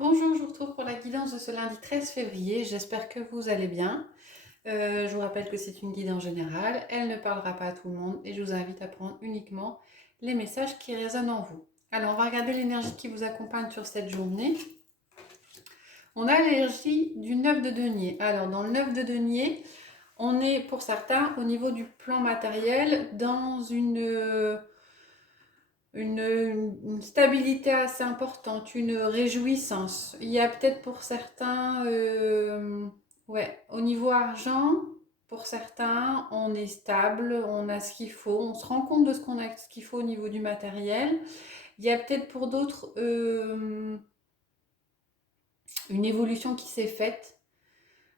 Bonjour, je vous retrouve pour la guidance de ce lundi 13 février. J'espère que vous allez bien. Je vous rappelle que c'est une guidance générale. Elle ne parlera pas à tout le monde et je vous invite à prendre uniquement les messages qui résonnent en vous. Alors, on va regarder l'énergie qui vous accompagne sur cette journée. On a l'énergie du 9 de denier. Alors, dans le 9 de denier, on est pour certains au niveau du plan matériel dans une stabilité assez importante, une réjouissance. Il y a peut-être pour certains, ouais, au niveau argent, pour certains, on est stable, on a ce qu'il faut, on se rend compte de ce qu'on a, ce qu'il faut au niveau du matériel. Il y a peut-être pour d'autres une évolution qui s'est faite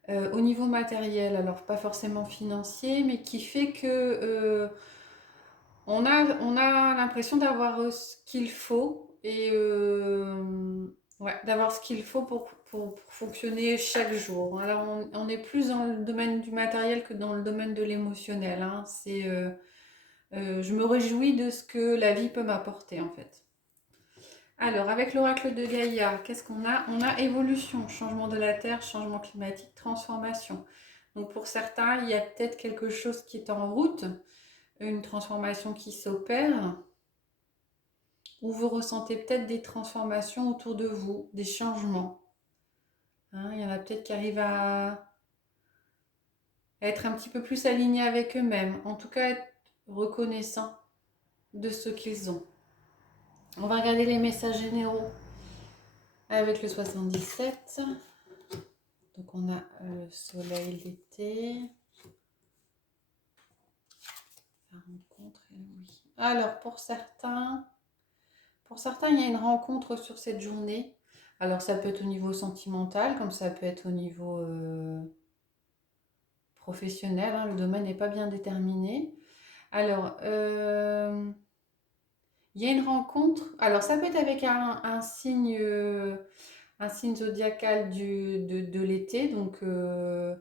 au niveau matériel, alors pas forcément financier, mais qui fait que on a l'impression d'avoir ce qu'il faut et ouais, d'avoir ce qu'il faut pour fonctionner chaque jour. Alors, on est plus dans le domaine du matériel que dans le domaine de l'émotionnel, hein. Je me réjouis de ce que la vie peut m'apporter en fait. Alors, avec l'oracle de Gaïa, qu'est-ce qu'on a? On a évolution, changement de la Terre, changement climatique, transformation. Donc, pour certains, il y a peut-être quelque chose qui est en route, une transformation qui s'opère, ou vous ressentez peut-être des transformations autour de vous, des changements. Hein, il y en a peut-être qui arrivent à être un petit peu plus alignés avec eux-mêmes, en tout cas être reconnaissants de ce qu'ils ont. On va regarder les messages généraux avec le 77. Donc on a le soleil l'été, la rencontre et le oui. Alors pour certains, il y a une rencontre sur cette journée. Alors ça peut être au niveau sentimental, comme ça peut être au niveau professionnel, hein, le domaine n'est pas bien déterminé. Alors, il y a une rencontre. Alors, ça peut être avec un signe zodiacal de l'été, donc euh,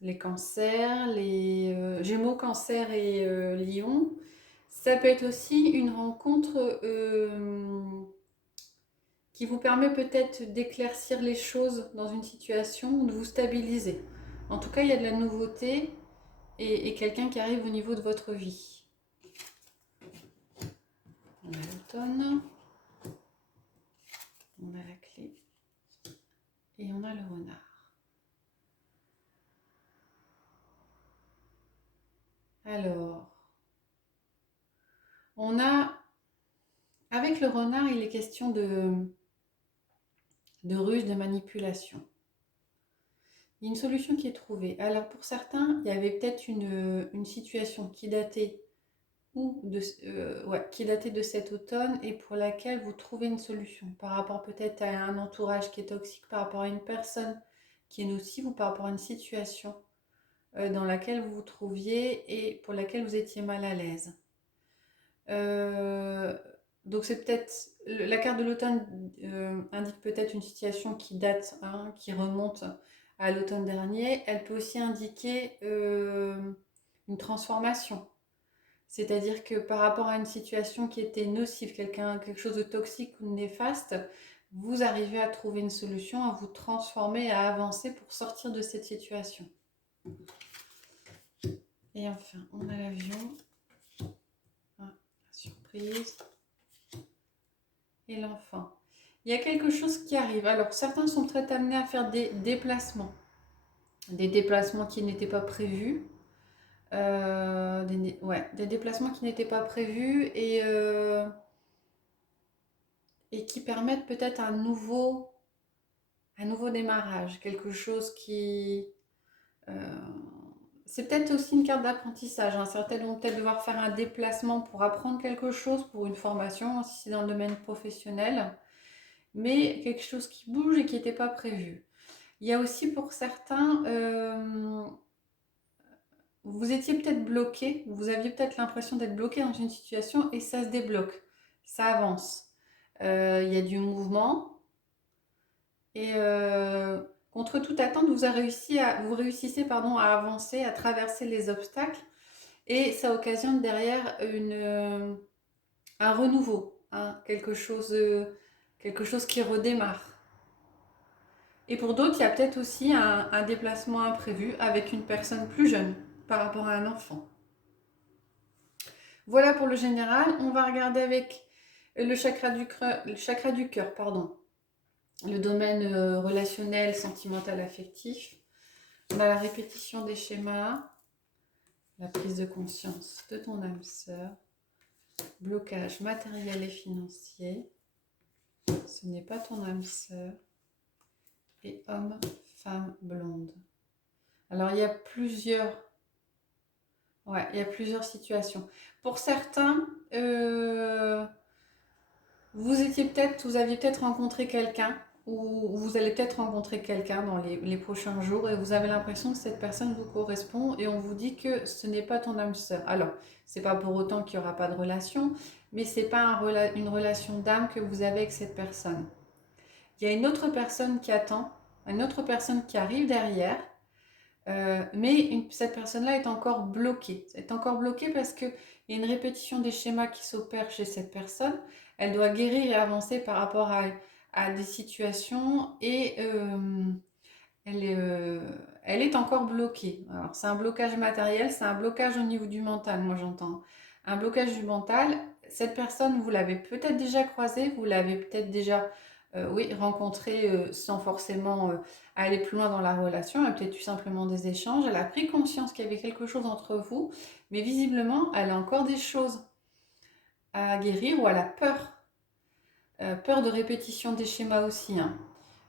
les cancers, les gémeaux, cancer et lion. Ça peut être aussi une rencontre qui vous permet peut-être d'éclaircir les choses dans une situation ou de vous stabiliser. En tout cas, il y a de la nouveauté et quelqu'un qui arrive au niveau de votre vie. On a l'automne, on a la clé et on a le renard. Alors, on a, avec le renard, il est question de ruse, de manipulation. Il y a une solution qui est trouvée. Alors, pour certains, il y avait peut-être une situation qui datait qui datait de cet automne et pour laquelle vous trouvez une solution par rapport peut-être à un entourage qui est toxique, par rapport à une personne qui est nocive ou par rapport à une situation dans laquelle vous vous trouviez et pour laquelle vous étiez mal à l'aise. Euh, donc c'est peut-être la carte de l'automne indique peut-être une situation qui date, hein, qui remonte à l'automne dernier. Elle peut aussi indiquer une transformation. C'est-à-dire que par rapport à une situation qui était nocive, quelque chose de toxique ou de néfaste, vous arrivez à trouver une solution, à vous transformer, à avancer pour sortir de cette situation. Et enfin, on a l'avion, la surprise et l'enfant. Il y a quelque chose qui arrive. Alors, certains sont très amenés à faire des déplacements qui n'étaient pas prévus. Des déplacements qui n'étaient pas prévus et qui permettent peut-être un nouveau démarrage, quelque chose qui... euh, c'est peut-être aussi une carte d'apprentissage, hein. Certains vont peut-être devoir faire un déplacement pour apprendre quelque chose, pour une formation, si c'est dans le domaine professionnel, mais quelque chose qui bouge et qui n'était pas prévu. Il y a aussi pour certains, vous étiez peut-être bloqué, vous aviez peut-être l'impression d'être bloqué dans une situation et ça se débloque, ça avance. Il y a du mouvement, et contre toute attente, vous réussissez à avancer, à traverser les obstacles. Et ça occasionne derrière un renouveau, hein, quelque chose. quelque chose qui redémarre. Et pour d'autres, il y a peut-être aussi un déplacement imprévu avec une personne plus jeune par rapport à un enfant. Voilà pour le général. On va regarder avec le chakra du cœur, pardon. Le domaine relationnel, sentimental, affectif. On a la répétition des schémas, la prise de conscience de ton âme sœur, blocage matériel et financier. Ce n'est pas ton âme sœur. Et homme, femme, blonde. Alors, il y a plusieurs situations. Pour certains, vous aviez peut-être rencontré quelqu'un ou vous allez peut-être rencontrer quelqu'un dans les prochains jours et vous avez l'impression que cette personne vous correspond et on vous dit que ce n'est pas ton âme sœur. Alors, c'est pas pour autant qu'il n'y aura pas de relation, mais c'est pas une relation d'âme que vous avez avec cette personne. Il y a une autre personne qui attend, une autre personne qui arrive derrière, mais cette personne-là est encore bloquée. Elle est encore bloquée parce qu'il y a une répétition des schémas qui s'opèrent chez cette personne. Elle doit guérir et avancer par rapport à des situations et elle est encore bloquée. Alors, c'est un blocage matériel, c'est un blocage au niveau du mental, moi j'entends. Un blocage du mental, cette personne, vous l'avez peut-être déjà croisée, vous l'avez peut-être déjà rencontrée sans forcément aller plus loin dans la relation. Elle a peut-être eu simplement des échanges, elle a pris conscience qu'il y avait quelque chose entre vous, mais visiblement, elle a encore des choses à guérir ou elle a peur. Peur de répétition des schémas aussi, hein.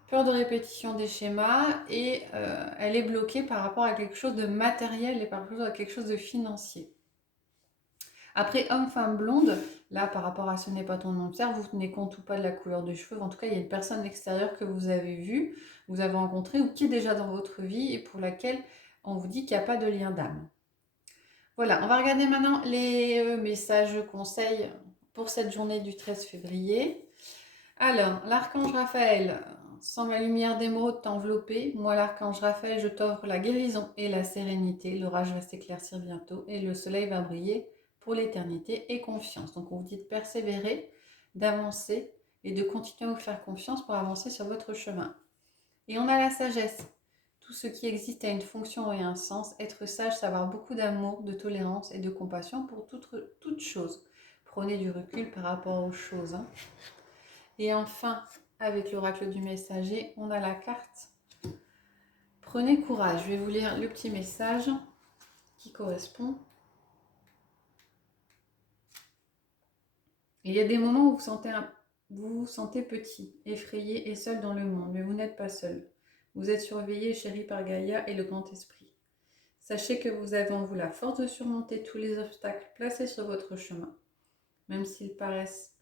Peur de répétition des schémas et elle est bloquée par rapport à quelque chose de matériel et par rapport à quelque chose de financier. Après, homme, femme, blonde, là par rapport à ce n'est pas ton nom, vous tenez compte ou pas de la couleur des cheveux. En tout cas, il y a une personne extérieure que vous avez vue, vous avez rencontrée ou qui est déjà dans votre vie et pour laquelle on vous dit qu'il n'y a pas de lien d'âme. Voilà, on va regarder maintenant les messages conseils pour cette journée du 13 février. Alors, l'archange Raphaël, sans ma lumière d'émeraude t'envelopper, moi l'archange Raphaël, je t'offre la guérison et la sérénité, l'orage va s'éclaircir bientôt et le soleil va briller pour l'éternité et confiance. Donc on vous dit de persévérer, d'avancer et de continuer à vous faire confiance pour avancer sur votre chemin. Et on a la sagesse. Tout ce qui existe a une fonction et un sens. Être sage, c'est avoir beaucoup d'amour, de tolérance et de compassion pour toute chose. Prenez du recul par rapport aux choses, hein. Et enfin, avec l'oracle du messager, on a la carte. Prenez courage. Je vais vous lire le petit message qui correspond. Il y a des moments où vous vous sentez petit, effrayé et seul dans le monde, mais vous n'êtes pas seul. Vous êtes surveillé et chéri par Gaïa et le grand esprit. Sachez que vous avez en vous la force de surmonter tous les obstacles placés sur votre chemin, même s'ils paraissent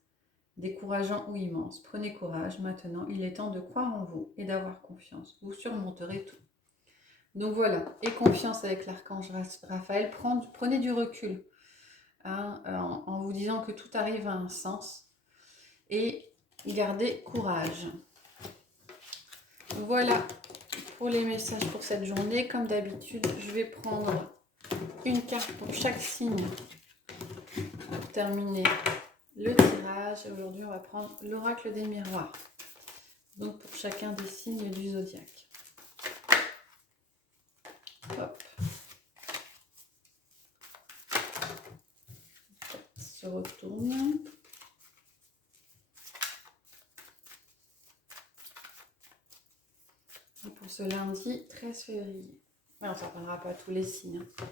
décourageants ou immenses. Prenez courage, maintenant il est temps de croire en vous et d'avoir confiance. Vous surmonterez tout. Donc voilà, et confiance avec l'archange Raphaël, prenez du recul, hein, en vous disant que tout arrive à un sens et gardez courage. Voilà pour les messages pour cette journée. Comme d'habitude, je vais prendre une carte pour chaque signe pour terminer le tirage. Aujourd'hui, on va prendre l'oracle des miroirs. Donc pour chacun des signes du zodiaque. Hop. On se retourne. Et pour ce lundi 13 février. Alors, ça ne prendra pas tous les signes, hein,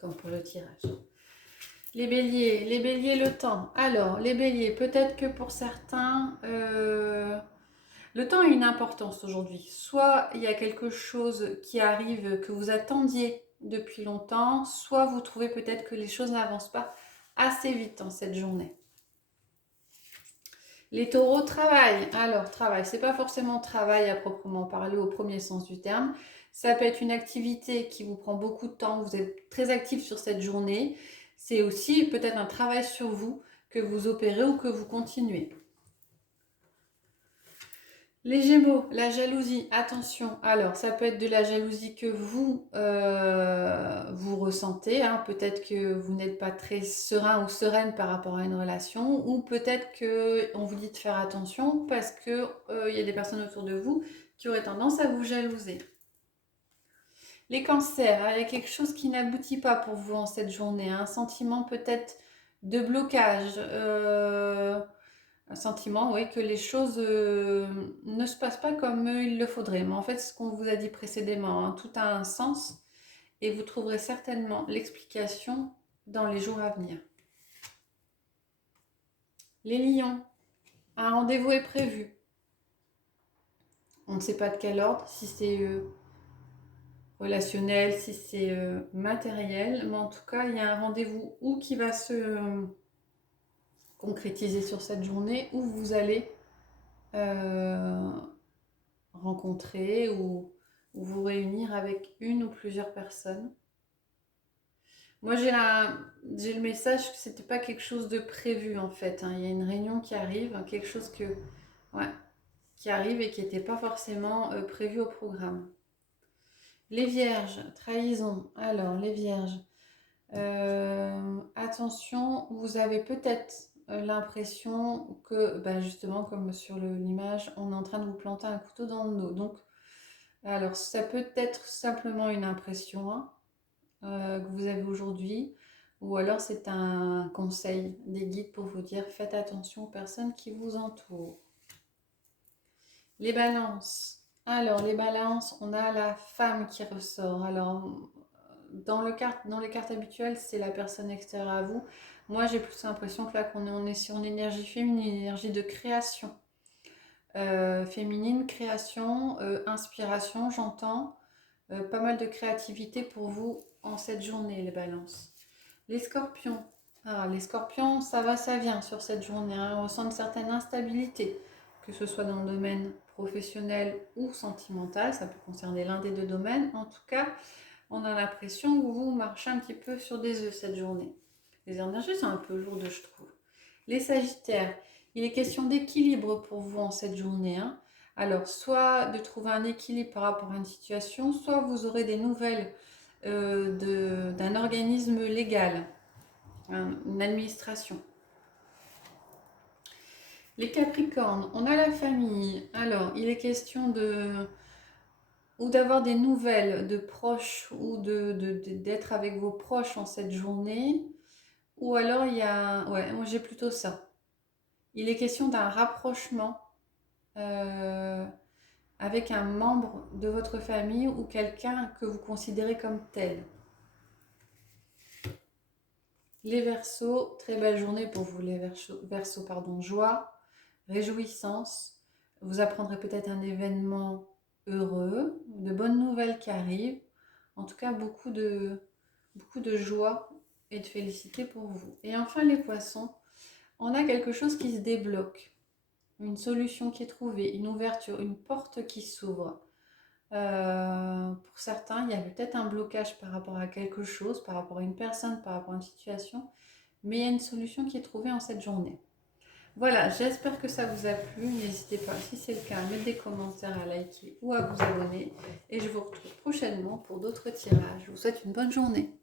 comme pour le tirage. Les béliers, le temps. Alors, les béliers, peut-être que pour certains, le temps a une importance aujourd'hui. Soit il y a quelque chose qui arrive que vous attendiez depuis longtemps, soit vous trouvez peut-être que les choses n'avancent pas assez vite en cette journée. Les taureaux, travail. Alors, travail, c'est pas forcément travail à proprement parler au premier sens du terme. Ça peut être une activité qui vous prend beaucoup de temps, vous êtes très actif sur cette journée. C'est aussi peut-être un travail sur vous que vous opérez ou que vous continuez. Les Gémeaux, la jalousie, attention. Alors, ça peut être de la jalousie que vous, vous ressentez, hein. Peut-être que vous n'êtes pas très serein ou sereine par rapport à une relation, ou peut-être que on vous dit de faire attention parce que il y a des personnes autour de vous qui auraient tendance à vous jalouser. Les cancers, hein, il y a quelque chose qui n'aboutit pas pour vous en cette journée, hein. Un sentiment peut-être de blocage. Un sentiment, oui, que les choses ne se passent pas comme il le faudrait. Mais en fait, ce qu'on vous a dit précédemment, hein, tout a un sens et vous trouverez certainement l'explication dans les jours à venir. Les lions, un rendez-vous est prévu. On ne sait pas de quel ordre, si c'est relationnel, si c'est matériel, mais en tout cas, il y a un rendez-vous ou qui va se concrétiser sur cette journée, où vous allez euh, rencontrer ou vous réunir avec une ou plusieurs personnes. Moi, j'ai le message que c'était pas quelque chose de prévu en fait, hein. Il y a une réunion qui arrive, hein, quelque chose ouais, qui arrive et qui n'était pas forcément prévu au programme. Les vierges, trahison. Alors, les vierges, attention, vous avez peut-être l'impression que, ben justement, comme sur l'image, on est en train de vous planter un couteau dans le dos. Donc, alors, ça peut être simplement une impression, hein, que vous avez aujourd'hui, ou alors c'est un conseil des guides pour vous dire faites attention aux personnes qui vous entourent. Les balances. Alors, les balances, on a la femme qui ressort. Alors, dans les cartes habituelles, c'est la personne extérieure à vous. Moi, j'ai plus l'impression que là, on est sur une énergie féminine, une énergie de création. Féminine, création, inspiration, j'entends. Pas mal de créativité pour vous en cette journée, les balances. Les scorpions. Ah, les scorpions, ça va, ça vient sur cette journée, hein. On ressent une certaine instabilité, que ce soit dans le domaine professionnel ou sentimental. Ça peut concerner l'un des deux domaines. En tout cas, on a l'impression que vous marchez un petit peu sur des œufs cette journée. Les énergies sont un peu lourdes, je trouve. Les sagittaires, il est question d'équilibre pour vous en cette journée, hein. Alors, soit de trouver un équilibre par rapport à une situation, soit vous aurez des nouvelles d'un organisme légal, hein, une administration. Les Capricornes, on a la famille. Alors, il est question ou d'avoir des nouvelles de proches ou d'être avec vos proches en cette journée. Ou alors, il y a... Ouais, moi j'ai plutôt ça. Il est question d'un rapprochement euh, avec un membre de votre famille ou quelqu'un que vous considérez comme tel. Les Verseaux, très belle journée pour vous les Verseaux, pardon, joie, réjouissance. Vous apprendrez peut-être un événement heureux, de bonnes nouvelles qui arrivent. En tout cas, beaucoup de joie et de félicité pour vous. Et enfin, les Poissons, on a quelque chose qui se débloque, une solution qui est trouvée, une ouverture, une porte qui s'ouvre. Pour certains, il y a peut-être un blocage par rapport à quelque chose, par rapport à une personne, par rapport à une situation, mais il y a une solution qui est trouvée en cette journée. Voilà, j'espère que ça vous a plu. N'hésitez pas, si c'est le cas, à mettre des commentaires, à liker ou à vous abonner. Et je vous retrouve prochainement pour d'autres tirages. Je vous souhaite une bonne journée.